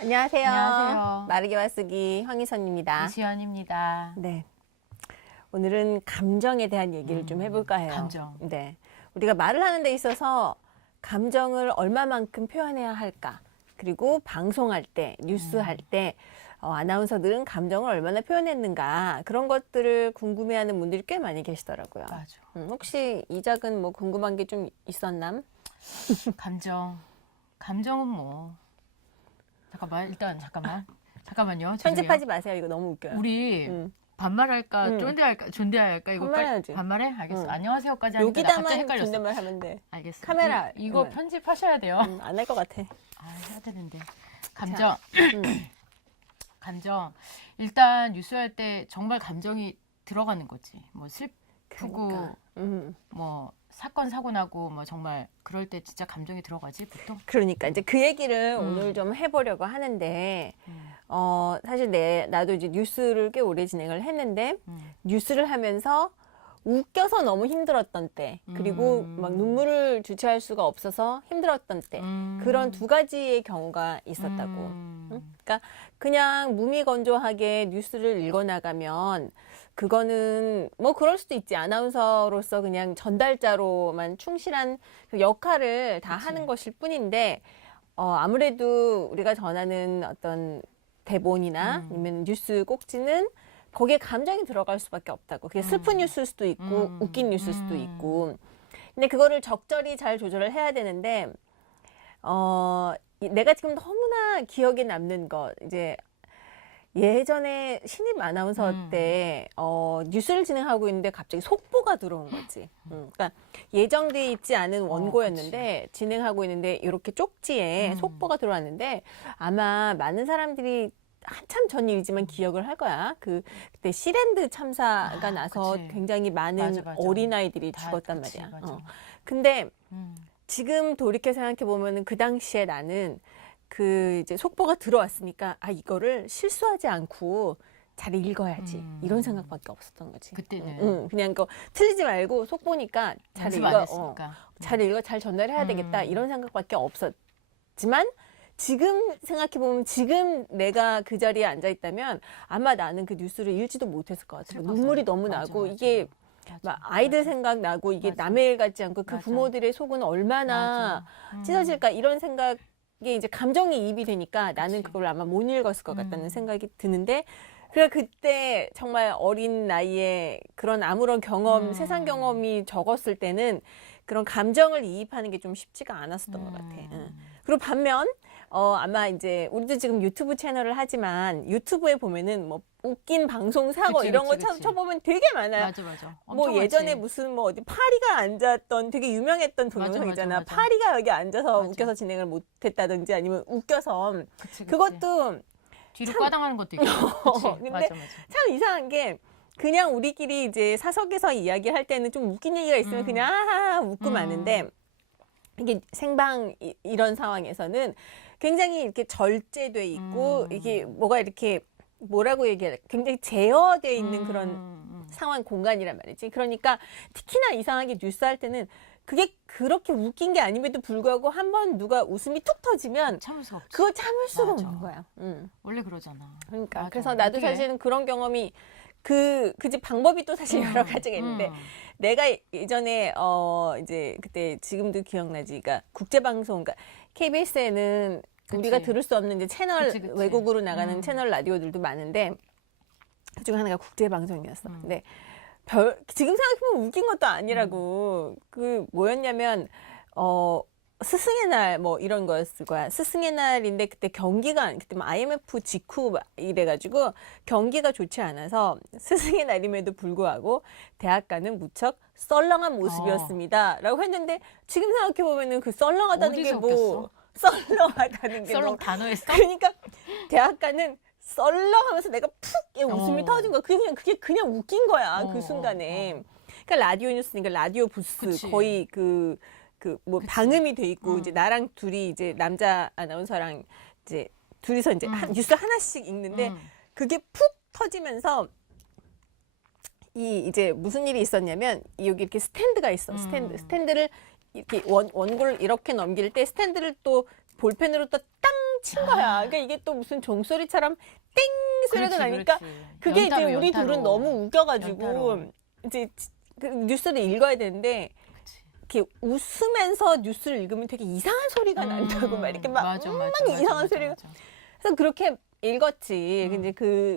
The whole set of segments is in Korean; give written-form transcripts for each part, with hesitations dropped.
안녕하세요. 안녕하세요. 마르게 와쓰기 황희선입니다. 이시연입니다. 네. 오늘은 감정에 대한 얘기를 좀 해볼까 해요. 감정. 네. 우리가 말을 하는 데 있어서 감정을 얼마만큼 표현해야 할까? 그리고 방송할 때, 뉴스 할 때, 아나운서들은 감정을 얼마나 표현했는가? 그런 것들을 궁금해하는 분들이 꽤 많이 계시더라고요. 맞아. 혹시 이 작은 뭐 궁금한 게 좀 있었남? 감정은 뭐. 잠깐만요. 편집하지 마세요. 이거 너무 웃겨요. 우리 반말할까, 존대할까, 이거 반말해야지. 반말해? 알겠어. 안녕하세요까지 하니까 나 여기다만 갑자기 헷갈렸어. 존댓말 하면 돼. 알겠어. 카메라. 이거 네. 편집하셔야 돼요. 안 할 것 같아. 해야 되는데. 감정. 일단 뉴스 할 때 정말 감정이 들어가는 거지. 뭐 슬프고, 그러니까. 뭐 사건 사고 나고 뭐 정말 그럴 때 진짜 감정이 들어가지 보통. 그러니까 이제 그 얘기를 오늘 좀 해보려고 하는데 사실 나도 이제 뉴스를 꽤 오래 진행을 했는데 뉴스를 하면서 웃겨서 너무 힘들었던 때 그리고 막 눈물을 주체할 수가 없어서 힘들었던 때 그런 두 가지의 경우가 있었다고. 그러니까 그냥 무미건조하게 뉴스를 읽어나가면 그거는 뭐 그럴 수도 있지. 아나운서로서 그냥 전달자로만 충실한 그 역할을 다 하는 것일 뿐인데 아무래도 우리가 전하는 어떤 대본이나 아니면 뉴스 꼭지는 거기에 감정이 들어갈 수밖에 없다고. 그게 슬픈 뉴스일 수도 있고 웃긴 뉴스일 수도 있고. 근데 그거를 적절히 잘 조절을 해야 되는데 내가 지금 너무나 기억에 남는 거 이제 예전에 신입 아나운서 때 뉴스를 진행하고 있는데 갑자기 속보가 들어온 거지. 그러니까 예정돼 있지 않은 원고였는데 진행하고 있는데 이렇게 쪽지에 속보가 들어왔는데 아마 많은 사람들이 한참 전 일이지만 기억을 할 거야. 그때 시랜드 참사가 나서 그치. 굉장히 많은 맞아. 어린아이들이 다 죽었단 그치, 말이야. 맞아. 근데 지금 돌이켜 생각해 보면은 그 당시에 나는 그 이제 속보가 들어왔으니까 이거를 실수하지 않고 잘 읽어야지 이런 생각밖에 없었던 거지. 그때는 그냥 그 틀리지 말고 속보니까 잘 연습 읽어, 안 했으니까. 잘 읽어, 잘 전달해야 되겠다 이런 생각밖에 없었지만 지금 생각해 보면 지금 내가 그 자리에 앉아 있다면 아마 나는 그 뉴스를 읽지도 못했을 것 같아. 눈물이 너무 나고 이게 막 아이들 생각나고 이게 남의 일 같지 않고 그 부모들의 속은 얼마나 찢어질까 이런 생각에 이제 감정이 이입이 되니까 나는 그걸 아마 못 읽었을 것 같다는 생각이 드는데 그래 그때 정말 어린 나이에 그런 아무런 경험, 세상 경험이 적었을 때는 그런 감정을 이입하는 게 좀 쉽지가 않았었던 것 같아. 그리고 반면 아마 이제 우리도 지금 유튜브 채널을 하지만 유튜브에 보면은 뭐 웃긴 방송 사고 이런 거 쳐보면 되게 많아요. 맞아. 뭐 예전에 무슨 뭐 어디 파리가 앉았던 되게 유명했던 동영상이잖아. 파리가 여기 앉아서 웃겨서 진행을 못했다든지 아니면 웃겨서 그것도 뒤로 까당하는 것도 있고. 근데 맞아. 참 이상한 게 그냥 우리끼리 이제 사석에서 이야기할 때는 좀 웃긴 얘기가 있으면 그냥 하하 웃고 마는데 이게 생방 이런 상황에서는 굉장히 이렇게 절제돼 있고 이게 뭐가 이렇게 뭐라고 얘기해 굉장히 제어돼 있는 그런 상황 공간이란 말이지. 그러니까 특히나 이상하게 뉴스 할 때는 그게 그렇게 웃긴 게 아님에도 불구하고 한번 누가 웃음이 툭 터지면 참을 수 없지. 그걸 참을 수가 없는 거야. 원래 그러잖아. 그러니까 맞아. 그래서 나도 어떡해? 사실은 그런 경험이 그집 방법이 또 사실 여러 가지가 있는데 내가 예전에 이제 그때 지금도 기억나지. 그러니까 국제방송 그러니까 KBS에는 우리가 들을 수 없는 이제 채널 그치. 외국으로 나가는 채널 라디오들도 많은데 그중 하나가 국제방송이었어. 근데 지금 생각해보면 웃긴 것도 아니라고 그 뭐였냐면 스승의 날 뭐 이런 거였을 거야. 스승의 날인데 그때 경기가 그때 뭐 IMF 직후 이래가지고 경기가 좋지 않아서 스승의 날임에도 불구하고 대학가는 무척 썰렁한 모습이었습니다라고 했는데 지금 생각해 보면은 그 썰렁하다는 게 뭐 썰렁하다는 게 썰렁 뭐 단어였어? 그러니까 대학가는 썰렁하면서 내가 푹 웃음이 터진 거야. 그게 그냥 웃긴 거야 그 순간에. 그러니까 라디오 뉴스니까 라디오 부스 거의 뭐 방음이 돼 있고 이제 나랑 둘이 이제 남자 아나운서랑 이제 둘이서 이제 뉴스 하나씩 읽는데 그게 푹 터지면서 이제 무슨 일이 있었냐면 여기 이렇게 스탠드가 있어. 스탠드를 이렇게 원고를 이렇게 넘길 때 스탠드를 또 볼펜으로 또 땅 친 거야. 그러니까 이게 또 무슨 종소리처럼 땡 소리가 그렇지, 나니까 그렇지. 그게 이제 연타로, 우리 연타로. 둘은 너무 웃겨가지고 연타로. 이제 그 뉴스를 읽어야 되는데 그치. 이렇게 웃으면서 뉴스를 읽으면 되게 이상한 소리가 난다고 막 이렇게 막 맞아, 맞아, 이상한 맞아, 소리가. 맞아. 그래서 그렇게 읽었지. 근데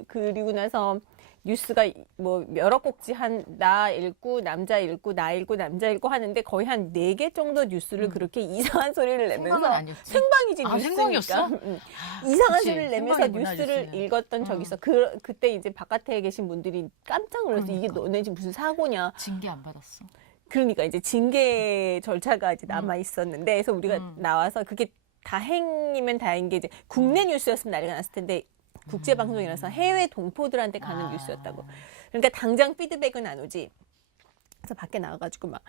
그리고 나서 뉴스가 뭐 여러 꼭지 한 나 읽고 남자 읽고 나 읽고 남자 읽고 하는데 거의 한 4개 정도 뉴스를 그렇게 이상한 소리를 내면서 생방은 아니었지? 생방이지 아, 뉴스니까. 생방이었어? 이상한 그치, 소리를 내면서 생방이구나, 뉴스를 뉴스는. 읽었던 적이 있어. 그때 이제 바깥에 계신 분들이 깜짝 놀라서 이게 그러니까. 너네 지금 무슨 사고냐. 징계 안 받았어. 그러니까 이제 징계 절차가 이제 남아 있었는데 그래서 우리가 나와서 그게 다행이면 다행인 게 이제 국내 뉴스였으면 난리가 났을 텐데 국제 방송이라서 해외 동포들한테 가는 뉴스였다고. 그러니까 당장 피드백은 안 오지. 그래서 밖에 나와가지고 막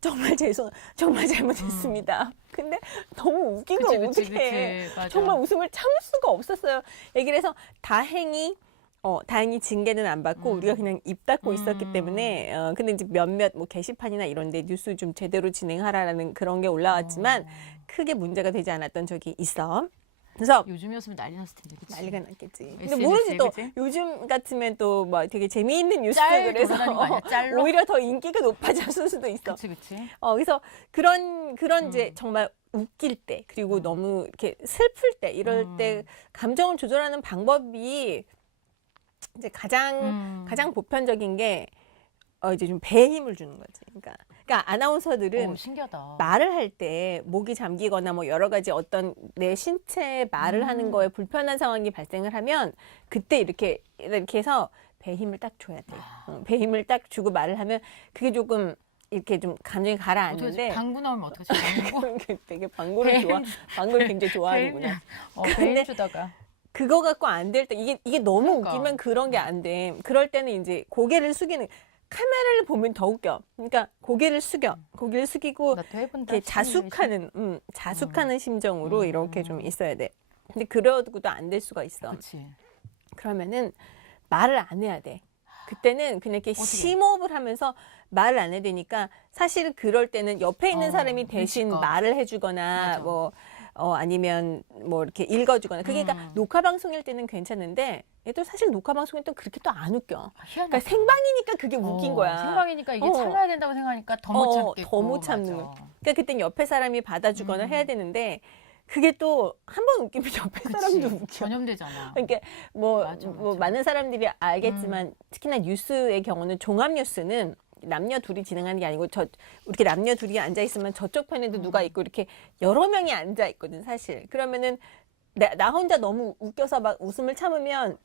정말 잘못했습니다. 근데 너무 웃긴 거 어떡해. 맞아. 정말 웃음을 참을 수가 없었어요. 얘기를 해서 다행히 징계는 안 받고 우리가 그냥 입 닫고 있었기 때문에 근데 이제 몇몇 뭐 게시판이나 이런 데 뉴스 좀 제대로 진행하라라는 그런 게 올라왔지만 크게 문제가 되지 않았던 적이 있어. 그래서 요즘이었으면 난리 났을 텐데. 그치? 난리가 났겠지. 근데 SNS에, 모르지 또 그치? 요즘 같으면 또 막 되게 재미있는 뉴스 짤 그래서 돌아다니는 거 아니야? 짤로? 오히려 더 인기가 높아졌을 수도 있어. 그치. 그래서 그런 이제 정말 웃길 때 그리고 너무 이렇게 슬플 때 이럴 때 감정을 조절하는 방법이 이제 가장 보편적인 게 이제 좀 배에 힘을 주는 거지. 그러니까 아나운서들은 신기하다. 말을 할 때 목이 잠기거나 뭐 여러 가지 어떤 내 신체 말을 하는 거에 불편한 상황이 발생을 하면 그때 이렇게 해서 배 힘을 딱 줘야 돼. 배 힘을 딱 주고 말을 하면 그게 조금 이렇게 좀 감정이 가라앉는데 방구 나오면 어떡하지? 방구? 되게 방구를 굉장히 좋아하는구나. 배임 주다가. 그거 갖고 안 될 때 이게 너무 그러니까. 웃기면 그런 게 안 돼. 그럴 때는 이제 고개를 숙이는 카메라를 보면 더 웃겨. 그러니까 고개를 숙이고 나도 해본다. 이렇게 자숙하는 심정으로 이렇게 좀 있어야 돼. 근데 그러고도 안 될 수가 있어. 그치. 그러면은 말을 안 해야 돼. 그때는 그냥 이렇게 심호흡을 하면서 말을 안 해야 되니까 사실 그럴 때는 옆에 있는 사람이 대신 눈치껏. 말을 해주거나 맞아. 아니면 뭐 이렇게 읽어주거나 그러니까 녹화 방송일 때는 괜찮은데 또 사실 녹화 방송일 때 그렇게 또 안 웃겨. 희한하다. 그러니까 생방이니까 그게 웃긴 거야. 생방이니까 이게 참아야 된다고 생각하니까 더 못 참겠고. 더 못 참는 맞아. 거야. 그러니까 그땐 옆에 사람이 받아주거나 해야 되는데 그게 또 한 번 웃기면 옆에 사람도 웃겨. 전염되잖아. 그러니까 뭐 맞아. 많은 사람들이 알겠지만 특히나 뉴스의 경우는 종합 뉴스는 남녀 둘이 진행하는 게 아니고 이렇게 남녀 둘이 앉아 있으면 저쪽 편에도 누가 있고 이렇게 여러 명이 앉아 있거든 사실. 그러면은 나 혼자 너무 웃겨서 막 웃음을 참으면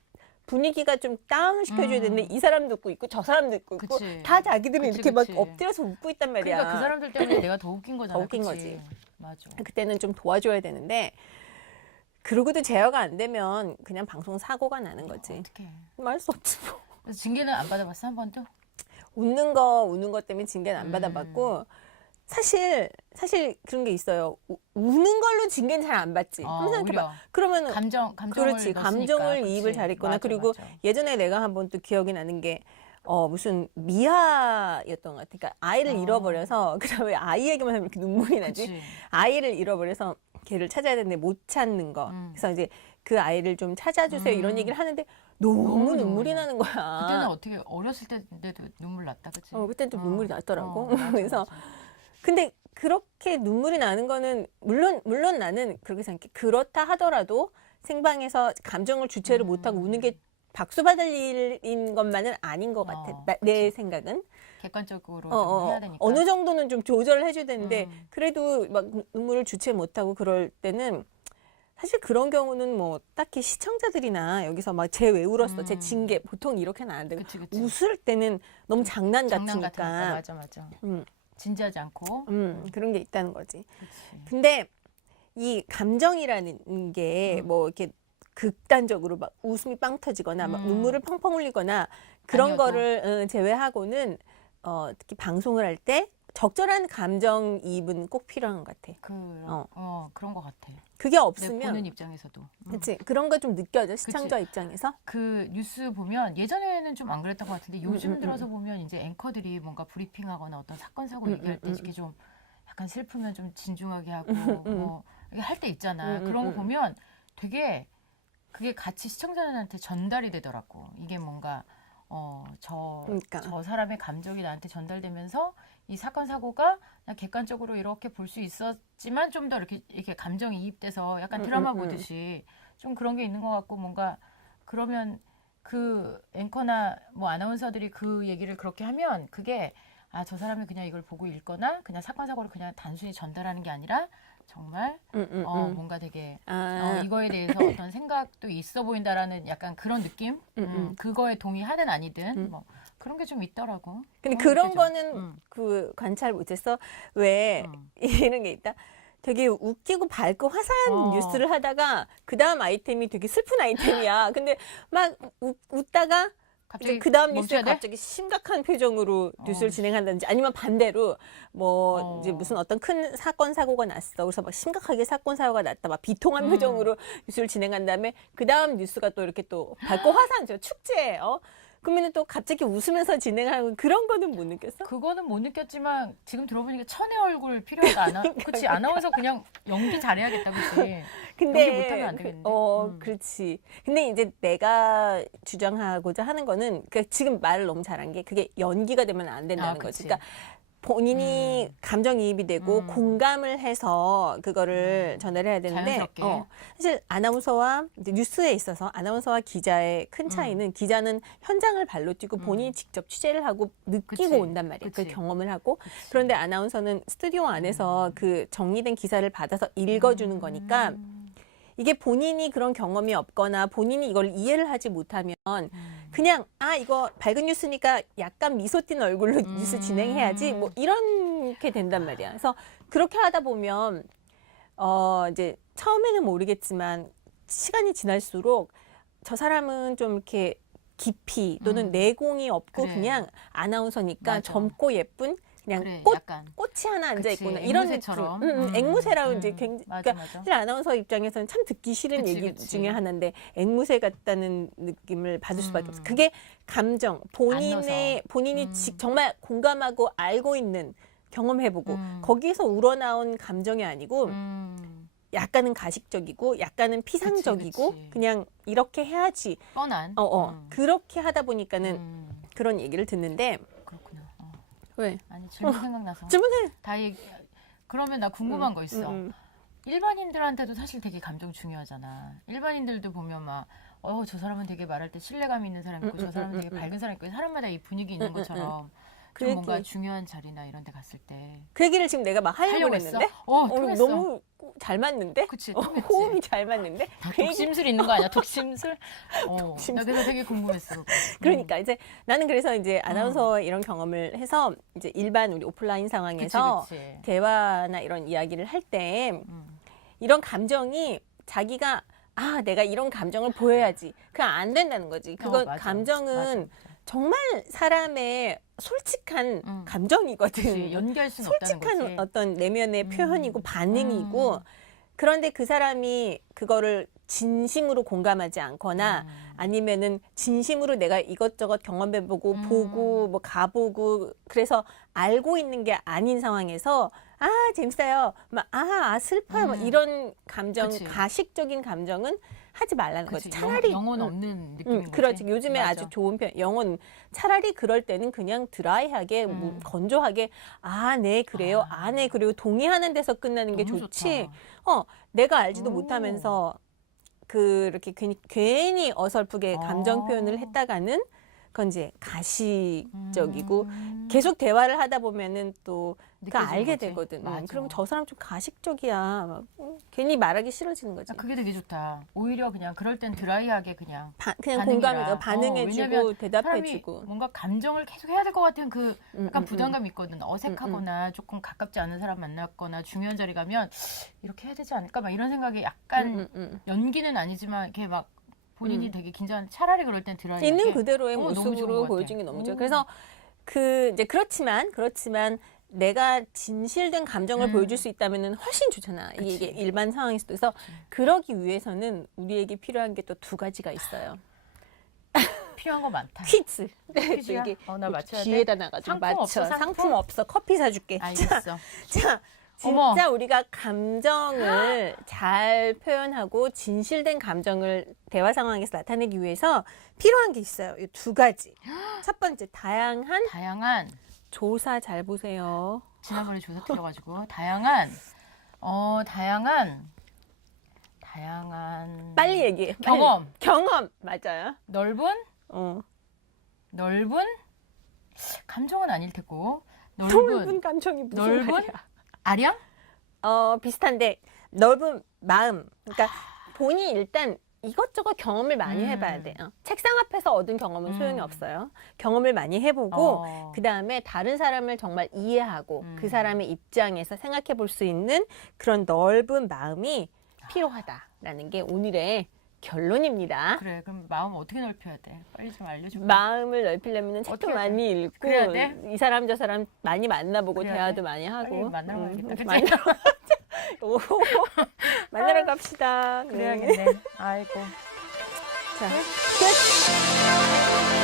분위기가 좀 다운을 시켜줘야 되는데 이 사람도 웃고 있고 저 사람도 웃고 있고 그치. 다 자기들은 그치, 이렇게 막 그치. 엎드려서 웃고 있단 말이야. 그러니까 그 사람들 때문에 내가 더 웃긴 거잖아. 더 웃긴 그치? 거지. 맞아. 그때는 좀 도와줘야 되는데 그러고도 제어가 안 되면 그냥 방송 사고가 나는 거지. 어떡해. 말 수 없지 뭐. 그래서 징계는 안 받아봤어 한 번도? 웃는 거 때문에 징계는 안 받아봤고 사실 그런 게 있어요. 우는 걸로 징계는 잘 안 받지. 한번 생각해봐. 그러면은 감정을 그렇지. 넣었으니까. 감정을 그치. 이입을 잘했거나 맞아, 그리고 맞아. 예전에 내가 한번 또 기억이 나는 게 무슨 미아였던 것 같아. 그러니까 아이를 잃어버려서 그다음에 아이 얘기만 하면 이렇게 눈물이 나지. 그치. 아이를 잃어버려서 걔를 찾아야 되는데 못 찾는 거. 그래서 이제 그 아이를 좀 찾아주세요 이런 얘기를 하는데 너무 눈물이 나는 거야. 그때는 어떻게 어렸을 때인데도 눈물 났다 그치? 그때는 좀 눈물이 났더라고. 맞아, 그래서 맞아. 근데 그렇게 눈물이 나는 거는 물론 나는 그렇게 생각해. 그렇다 하더라도 생방에서 감정을 주체를 못하고 우는 게 박수 받을 일인 것만은 아닌 것 같아. 내 생각은. 객관적으로 좀 해야 되니까. 어느 정도는 좀 조절을 해줘야 되는데 그래도 막 눈물을 주체 못하고 그럴 때는 사실 그런 경우는 뭐 딱히 시청자들이나 여기서 막 쟤 왜 울었어, 쟤 징계 보통 이렇게는 안 되고 그치. 웃을 때는 너무 장난 장난 같으니까. 같으니까 맞아. 음. 진지하지 않고. 그런 게 있다는 거지. 그치. 근데 이 감정이라는 게 뭐 이렇게 극단적으로 막 웃음이 빵 터지거나 막 눈물을 펑펑 흘리거나 그런 아니어도. 거를 제외하고는 특히 방송을 할 때 적절한 감정이입은 꼭 필요한 것 같아. 그런 것 같아. 그게 내 없으면 보는 입장에서도. 그치 그런 거 좀 느껴져 시청자 입장에서. 그 뉴스 보면 예전에는 좀 안 그랬던 것 같은데 요즘 들어서 보면 이제 앵커들이 뭔가 브리핑하거나 어떤 사건 사고 얘기할 때 이렇게 좀 약간 슬프면 좀 진중하게 하고 뭐 이렇게 할 때 있잖아. 그런 거 보면 되게 그게 같이 시청자들한테 전달이 되더라고. 이게 뭔가 그러니까. 저 사람의 감정이 나한테 전달되면서 이 사건 사고가 그냥 객관적으로 이렇게 볼 수 있었지만 좀 더 이렇게 감정이 이입돼서 약간 드라마 보듯이 좀 그런 게 있는 것 같고 뭔가 그러면 그 앵커나 뭐 아나운서들이 그 얘기를 그렇게 하면 그게 저 사람이 그냥 이걸 보고 읽거나 그냥 사건 사고를 그냥 단순히 전달하는 게 아니라 정말 뭔가 되게 이거에 대해서 어떤 생각도 있어 보인다라는 약간 그런 느낌? 그거에 동의하든 아니든 뭐 그런 게 좀 있더라고. 근데 그런 거는 그 관찰 못했어. 왜 이런 게 있다. 되게 웃기고 밝고 화사한 뉴스를 하다가 그 다음 아이템이 되게 슬픈 아이템이야. 근데 막 웃다가 갑자기 그 다음 뉴스에 멈춰야 돼? 갑자기 심각한 표정으로 뉴스를 진행한다든지 아니면 반대로 뭐 이제 무슨 어떤 큰 사건 사고가 났어. 그래서 막 심각하게 사건 사고가 났다. 막 비통한 표정으로 뉴스를 진행한 다음에 그 다음 뉴스가 또 이렇게 또 밝고 화사한 축제. 그러면 또 갑자기 웃으면서 진행하는 그런 거는 못 느꼈어? 그거는 못 느꼈지만 지금 들어보니까 천의 얼굴 필요하다. 그치? 아나운서 그냥 연기 잘해야겠다. 그치? 연기 못하면 안 되겠는데. 그렇지. 근데 이제 내가 주장하고자 하는 거는 지금 말을 너무 잘한 게 그게 연기가 되면 안 된다는 거지. 그치. 그러니까 본인이 감정이입이 되고 공감을 해서 그거를 전달해야 되는데 자연스럽게. 사실 아나운서와 이제 뉴스에 있어서 아나운서와 기자의 큰 차이는 기자는 현장을 발로 뛰고 본인이 직접 취재를 하고 느끼고 그치. 온단 말이에요. 그 그치. 경험을 하고 그런데 아나운서는 스튜디오 안에서 그 정리된 기사를 받아서 읽어주는 거니까 이게 본인이 그런 경험이 없거나 본인이 이걸 이해를 하지 못하면 그냥 이거 밝은 뉴스니까 약간 미소 띈 얼굴로 뉴스 진행해야지 뭐 이렇게 된단 말이야. 그래서 그렇게 하다 보면 이제 처음에는 모르겠지만 시간이 지날수록 저 사람은 좀 이렇게 깊이 또는 내공이 없고 그래. 그냥 아나운서니까 맞아. 젊고 예쁜 그냥 그래, 꽃이 하나 앉아 그치, 있구나 이런 앵무새처럼. 느낌. 앵무새라고 이제 굉장히 맞아, 그러니까 맞아. 사실 아나운서 입장에서는 참 듣기 싫은 그치, 얘기 그치. 중에 하나인데 앵무새 같다는 느낌을 받을 수밖에 없어. 그게 감정, 본인이 정말 공감하고 알고 있는 경험해보고 거기에서 우러나온 감정이 아니고 약간은 가식적이고 약간은 피상적이고 그치. 그냥 이렇게 해야지. 뻔한. 그렇게 하다 보니까는 그런 얘기를 듣는데 그렇구나. 왜? 아니 질문 생각나서. 질문해. 그러면 나 궁금한 거 있어. 일반인들한테도 사실 되게 감정 중요하잖아. 일반인들도 보면 막 저 사람은 되게 말할 때 신뢰감 있는 사람 있고 저 사람은 되게 밝은 사람 있고 사람마다 이 분위기 있는 것처럼 그 좀 뭔가 얘기. 중요한 자리나 이런 데 갔을 때 그 얘기를 지금 내가 막 하려고 하려고 했는데 했어? 통했어. 너무 잘 맞는데? 그치, 통했지. 호흡이 잘 맞는데? 그 얘기- 독심술 있는 거 아니야? 독심술? 나 그래서 되게 궁금했어. 그거. 그러니까 이제 나는 그래서 이제 아나운서 이런 경험을 해서 이제 일반 우리 오프라인 상황에서 그치. 대화나 이런 이야기를 할 때 이런 감정이 자기가 내가 이런 감정을 보여야지. 그건 안 된다는 거지. 그건 맞아. 감정은 맞아. 정말 사람의 솔직한 감정이거든. 그치, 연기할 수는 없다는 솔직한 거지. 어떤 내면의 표현이고 반응이고 그런데 그 사람이 그거를 진심으로 공감하지 않거나 아니면은 진심으로 내가 이것저것 경험해보고 보고 뭐 가보고 그래서 알고 있는 게 아닌 상황에서 재밌어요. 막 슬퍼요. 막 이런 감정, 그치. 가식적인 감정은 하지 말라는 거지. 그치, 차라리 영혼 없는 느낌인 거지. 그렇지. 요즘에 맞아. 아주 좋은 표현. 영혼 차라리 그럴 때는 그냥 드라이하게 건조하게 네 그래요. 네 그래요. 동의하는 데서 끝나는 게 너무 좋지. 좋다. 내가 알지도 못하면서 그렇게 괜히 어설프게 감정 표현을 했다가는 그건 이제 가식적이고 계속 대화를 하다 보면은 또 그거 느껴지는 알게 거지. 되거든. 맞아. 그럼 저 사람 좀 가식적이야. 막, 괜히 말하기 싫어지는 거지. 그게 되게 좋다. 오히려 그냥 그럴 땐 드라이하게 그냥 그냥 반응이라. 반응해주고 왜냐면 대답해주고. 사람이 뭔가 감정을 계속 해야 될 것 같은 그 약간 부담감이 있거든. 어색하거나 조금 가깝지 않은 사람 만났거나 중요한 자리 가면 이렇게 해야 되지 않을까 막 이런 생각이 약간 연기는 아니지만 이렇게 막 본인이 되게 긴장한 차라리 그럴 땐 드라이하게 있는 그대로의 너무 좋은 모습으로 것 같아. 보여주는 게 너무 좋아. 그래서 이제 그렇지만 내가 진실된 감정을 보여줄 수 있다면 훨씬 좋잖아. 이게 일반 상황에서도. 그래서 그러기 위해서는 우리에게 필요한 게 또 두 가지가 있어요. 필요한 거 많다. 퀴즈. 퀴즈야? 이게 나 맞춰야 돼? 뒤에다 놔가지고 상품 맞춰. 없어, 상품 없어. 커피 사줄게. 알겠어. 자, 어머. 진짜 우리가 감정을 잘 표현하고 진실된 감정을 대화 상황에서 나타내기 위해서 필요한 게 있어요. 이 두 가지. 첫 번째, 다양한 조사 잘 보세요. 지난번에 조사 들어가지고 다양한 빨리 얘기해. 빨리. 경험 맞아요. 넓은 감정은 아닐 테고 넓은 감정이 무슨 넓은 말이야? 아량? 비슷한데 넓은 마음. 그러니까 본인이 일단 이것저것 경험을 많이 해봐야 돼요. 책상 앞에서 얻은 경험은 소용이 없어요. 경험을 많이 해보고 그 다음에 다른 사람을 정말 이해하고 그 사람의 입장에서 생각해 볼 수 있는 그런 넓은 마음이 필요하다라는 게 오늘의 결론입니다. 그래, 그럼 마음 어떻게 넓혀야 돼? 빨리 좀 알려줘. 마음을 넓히려면 책도 어떻게 많이 읽고 그래야 돼? 이 사람 저 사람 많이 만나보고 그래야 대화도 돼? 많이 빨리 하고 만나러 가야겠다. 그치? 오, 만나러 갑시다. 네. 그래야겠네. 아이고. 자, 끝.